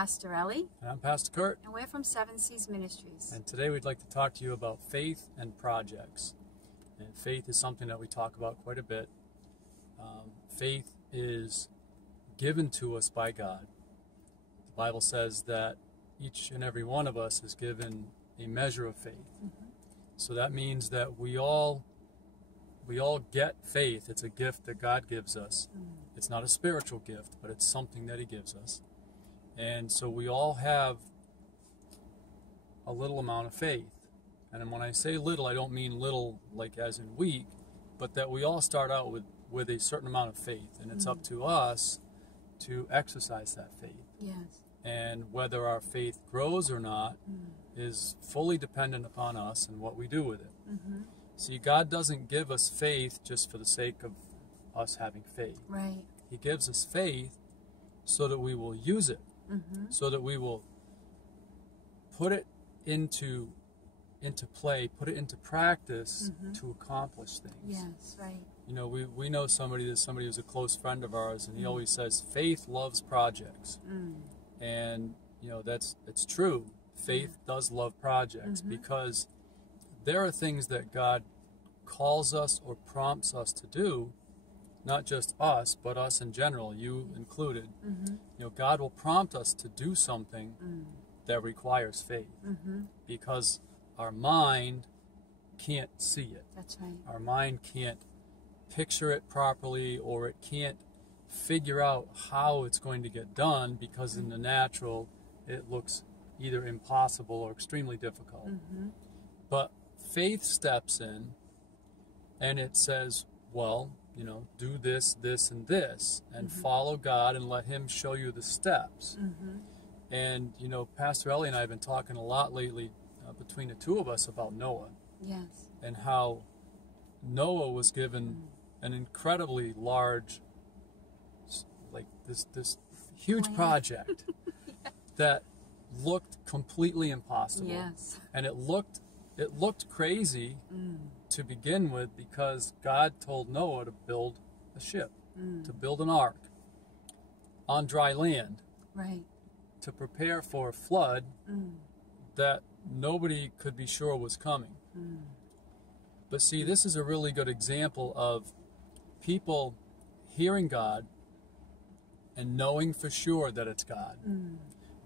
Pastor Ellie. And I'm Pastor Curt. And we're from Seven Seas Ministries. And today we'd like to talk to you about faith and projects. And faith is something that we talk about quite a bit. Faith is given to us by God. The Bible says that each and every one of us is given a measure of faith. Mm-hmm. So that means that we all get faith. It's a gift that God gives us. Mm. It's not a spiritual gift, but it's something that He gives us. And so we all have a little amount of faith. And when I say little, I don't mean little like as in weak, but that we all start out with a certain amount of faith. And it's up to us to exercise that faith. Yes. And whether our faith grows or not is fully dependent upon us and what we do with it. Mm-hmm. See, God doesn't give us faith just for the sake of us having faith. Right. He gives us faith so that we will use it, so that we will put it into play, put it into practice to accomplish things. Yes, right. You know, we know somebody who's a close friend of ours, and he always says, faith loves projects. And, you know, it's true. Faith does love projects because there are things that God calls us or prompts us to do, not just us, but us in general, you included. You know, God will prompt us to do something that requires faith because our mind can't see it. That's right. Our mind can't picture it properly, or it can't figure out how it's going to get done because in the natural it looks either impossible or extremely difficult. But faith steps in and it says, well, you know, do this, this, and this, and follow God and let Him show you the steps. And, you know, Pastor Ellie and I have been talking a lot lately between the two of us about Noah. Yes. And how Noah was given an incredibly large, like this huge project that looked completely impossible. Yes. And it looked crazy to begin with because God told Noah to build a ship, to build an ark on dry land. Right. To prepare for a flood that nobody could be sure was coming. But see, this is a really good example of people hearing God and knowing for sure that it's God.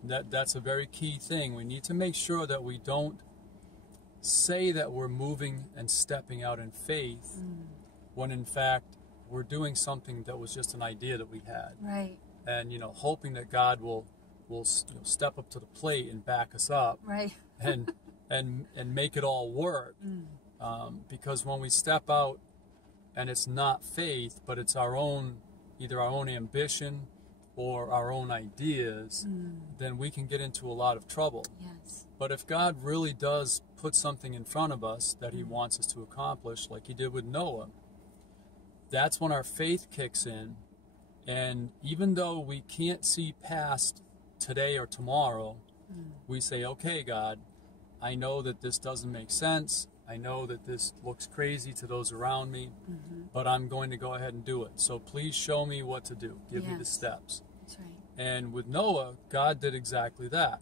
That's a very key thing. We need to make sure that we don't say that we're moving and stepping out in faith when in fact we're doing something that was just an idea that we had. Right. And, you know, hoping that God will step up to the plate and back us up. Right. and make it all work. Because when we step out and it's not faith, but it's either our own ambition or our own ideas, then we can get into a lot of trouble. Yes. But if God really does put something in front of us that He wants us to accomplish, like He did with Noah, that's when our faith kicks in. And even though we can't see past today or tomorrow, we say, okay, God, I know that this doesn't make sense. I know that this looks crazy to those around me, but I'm going to go ahead and do it. So please show me what to do. Give me the steps. That's right. And with Noah, God did exactly that.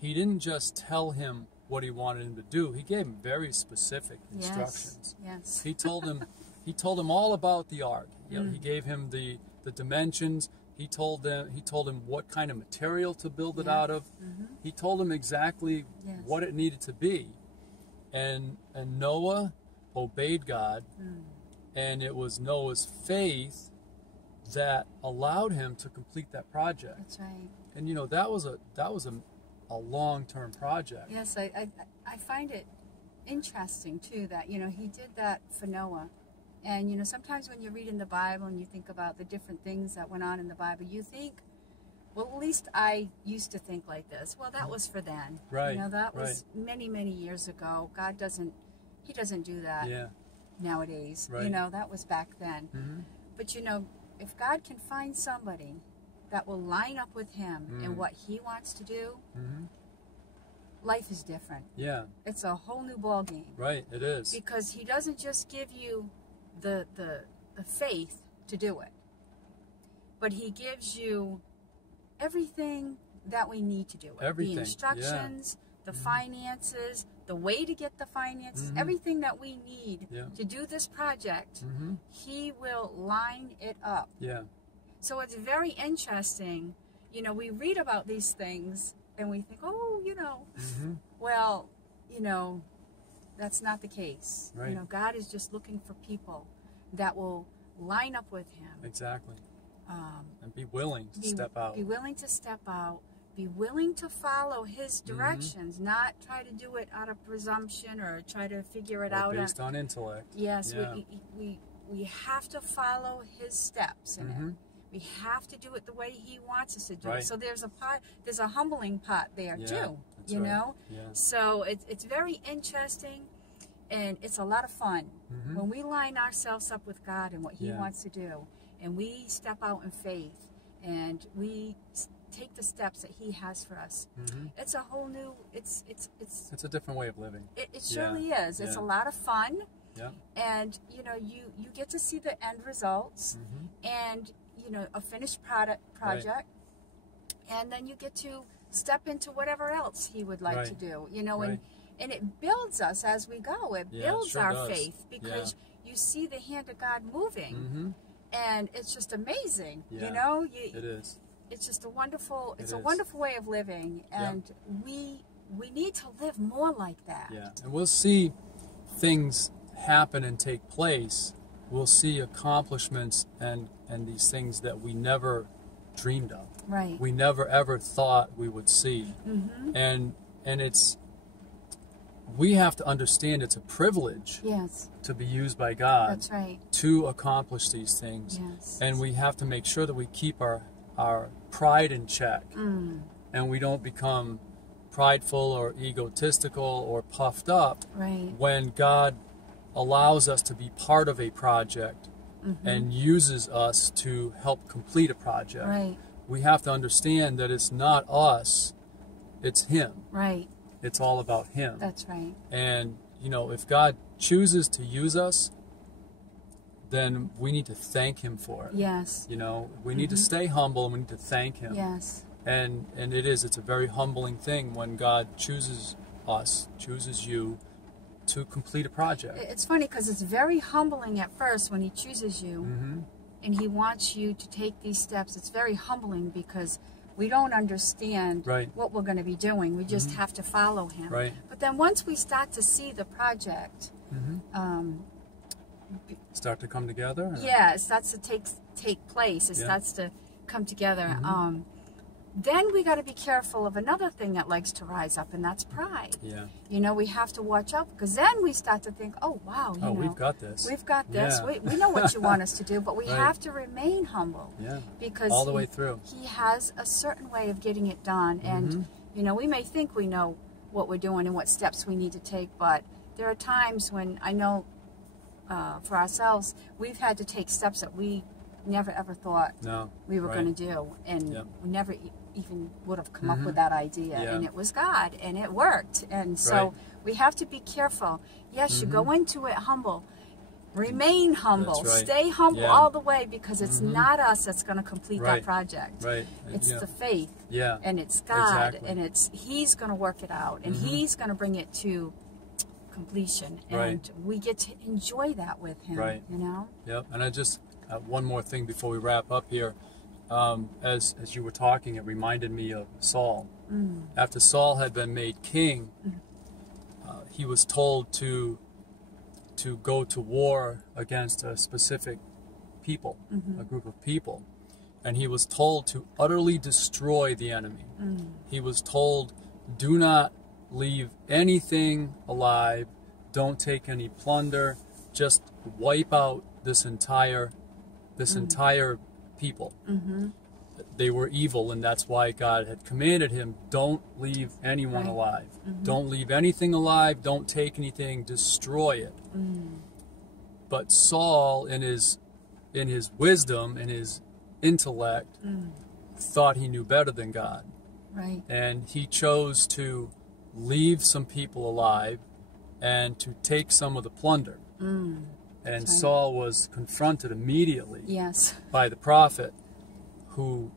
He didn't just tell him what He wanted him to do. He gave him very specific instructions. Yes. He told him all about the ark. You know, He gave him the dimensions. He told him what kind of material to build it out of. He told him exactly what it needed to be. And Noah obeyed God, and it was Noah's faith that allowed him to complete that project. That's right. And you know, that was a long-term project. Yes, I find it interesting too that, you know, He did that for Noah. And, you know, sometimes when you read in the Bible and you think about the different things that went on in the Bible, you think, well, at least I used to think like this. Well, that was for then. Right. You know, that was many, many years ago. God doesn't do that nowadays. Right. You know, that was back then. But, you know, if God can find somebody that will line up with Him and what He wants to do, life is different. Yeah. It's a whole new ball game. Right, it is. Because He doesn't just give you the faith to do it, but He gives you everything that we need to do it. Everything. The instructions, the finances, the way to get the finances, everything that we need to do this project, he will line it up. Yeah. So it's very interesting. You know, we read about these things and we think, oh, you know, well, you know, that's not the case. Right. You know, God is just looking for people that will line up with him. Exactly. And be willing to step out. Be willing to step out. Be willing to follow his directions, not try to do it out of presumption or try to figure it out based on intellect. Yes, we have to follow his steps in it. We have to do it the way he wants us to do it. So there's a humbling part there too. You know? Yeah. So it's very interesting, and it's a lot of fun when we line ourselves up with God and what he wants to do, and we step out in faith and we take the steps that he has for us. It's a whole new, it's a different way of living. It surely is. It's a lot of fun. Yeah. And you know, you get to see the end results and you know, a finished project, and then you get to step into whatever else he would like to do. You know, and it builds us as we go. It builds our faith because you see the hand of God moving, and it's just amazing. You know, it is. It's just a wonderful. It's a wonderful way of living, and we need to live more like that. Yeah, and we'll see things happen and take place. We'll see accomplishments and these things that we never dreamed of. Right. We never ever thought we would see. And we have to understand it's a privilege to be used by God. That's right. To accomplish these things. Yes. And we have to make sure that we keep our pride in check, and we don't become prideful or egotistical or puffed up when God allows us to be part of a project and uses us to help complete a project. Right. We have to understand that it's not us, it's him. Right. It's all about him. That's right. And, you know, if God chooses to use us, then we need to thank him for it. Yes. You know, we need to stay humble and we need to thank him. Yes. And it's a very humbling thing when God chooses us, chooses you to complete a project. It's funny because it's very humbling at first when he chooses you and he wants you to take these steps. It's very humbling because we don't understand what we're going to be doing. We just have to follow him. Right. But then once we start to see the project, start to come together? Or? Yeah, it starts to take place. It starts to come together. Then we got to be careful of another thing that likes to rise up, and that's pride. Yeah. You know, we have to watch out because then we start to think, oh, wow, you know, we've got this. We've got this. Yeah. We know what you want us to do, but we have to remain humble. Yeah. Because all the way through. He has a certain way of getting it done, and you know, we may think we know what we're doing and what steps we need to take, but there are times when I know for ourselves, we've had to take steps that we never ever thought we were going to do, and we never even would have come up with that idea, and it was God, and it worked. And so we have to be careful. Yes, you go into it humble, remain humble, stay humble all the way, because it's not us that's going to complete that project. It's the faith, and it's God, and it's He's going to work it out, and He's going to bring it to completion, and we get to enjoy that with Him. You know. Yep. And I just one more thing before we wrap up here. As you were talking, it reminded me of Saul. After Saul had been made king, he was told to go to war against a specific people, a group of people, and he was told to utterly destroy the enemy. He was told, do not leave anything alive, don't take any plunder, just wipe out this entire people. They were evil, and that's why God had commanded him, don't leave anyone alive. Don't leave anything alive, don't take anything, destroy it. But Saul, in his wisdom, in his intellect, thought he knew better than God. And he chose to leave some people alive and to take some of the plunder. And Saul was confronted immediately by the prophet, who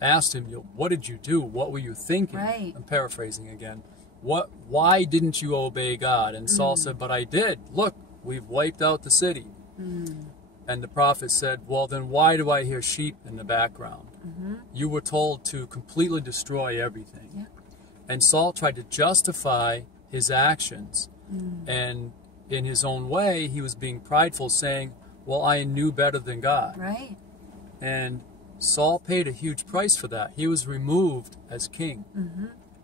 asked him, what did you do? What were you thinking? Right. I'm paraphrasing again. Why didn't you obey God? And Saul said, but I did. Look, we've wiped out the city. And the prophet said, well, then why do I hear sheep in the background? You were told to completely destroy everything. Yeah. And Saul tried to justify his actions. And in his own way, he was being prideful, saying, well, I knew better than God. Right. And Saul paid a huge price for that. He was removed as king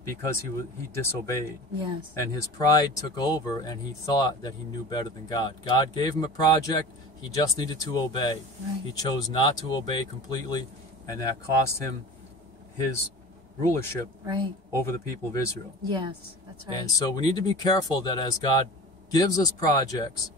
because he disobeyed. Yes. And his pride took over, and he thought that he knew better than God. God gave him a project. He just needed to obey. Right. He chose not to obey completely, and that cost him his rulership over the people of Israel. Yes, that's right. And so we need to be careful that as God gives us projects,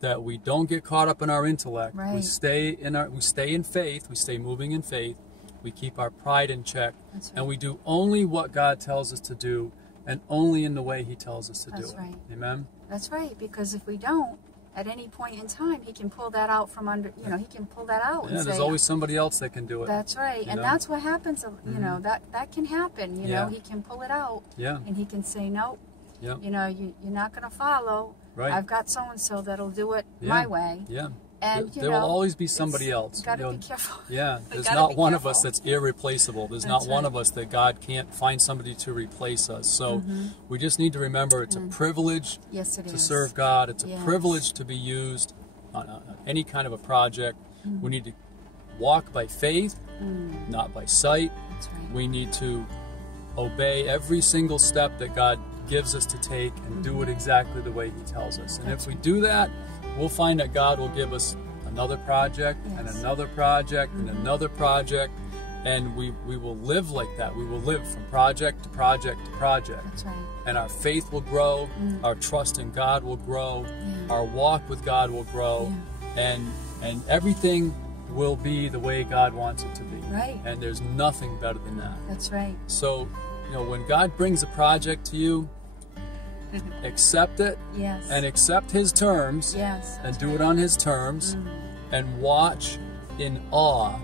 that we don't get caught up in our intellect. Right. We stay in faith. We stay moving in faith. We keep our pride in check, That's right. and we do only what God tells us to do, and only in the way He tells us to do it. Right. Amen. That's right. Because if we don't, at any point in time, He can pull that out from under. You know, He can pull that out. Yeah, and there's say, always somebody else that can do it. That's right, and know? that's what happens. You know, that can happen. You know, He can pull it out. Yeah. And He can say, nope. Yeah. You know, you're not going to follow. Right. I've got so and so that'll do it my way. Yeah. And there will always be somebody else. You got to be careful. Yeah. There's not one of us that's irreplaceable. There's not one of us that God can't find somebody to replace us. So we just need to remember it's a privilege to serve God. It's a privilege to be used on any kind of a project. We need to walk by faith, not by sight. That's right. We need to obey every single step that God gives us to take and do it exactly the way He tells us. And if we do that, we'll find that God will give us another project and another project and another project, and we will live like that. We will live from project to project to project. That's right. And our faith will grow, our trust in God will grow, our walk with God will grow, and everything will be the way God wants it to be. Right. And there's nothing better than that. That's right. So, when God brings a project to you, accept it and accept His terms and do it on His terms and watch in awe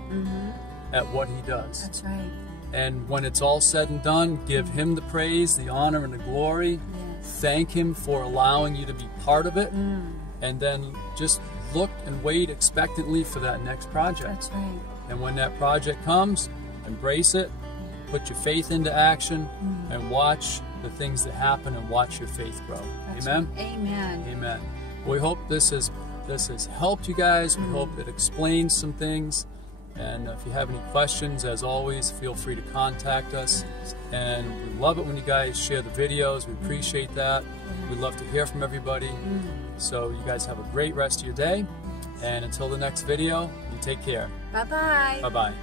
at what He does. That's right. And when it's all said and done, give Him the praise, the honor, and the glory. Thank Him for allowing you to be part of it. And then just look and wait expectantly for that next project. That's right. And when that project comes, embrace it, put your faith into action, and watch the things that happen and watch your faith grow. That's Amen? Right. Amen. Amen. We hope this has helped you guys. We hope it explains some things. And if you have any questions, as always, feel free to contact us. And we love it when you guys share the videos. We appreciate that. We'd love to hear from everybody. So you guys have a great rest of your day. And until the next video, you take care. Bye-bye. Bye-bye.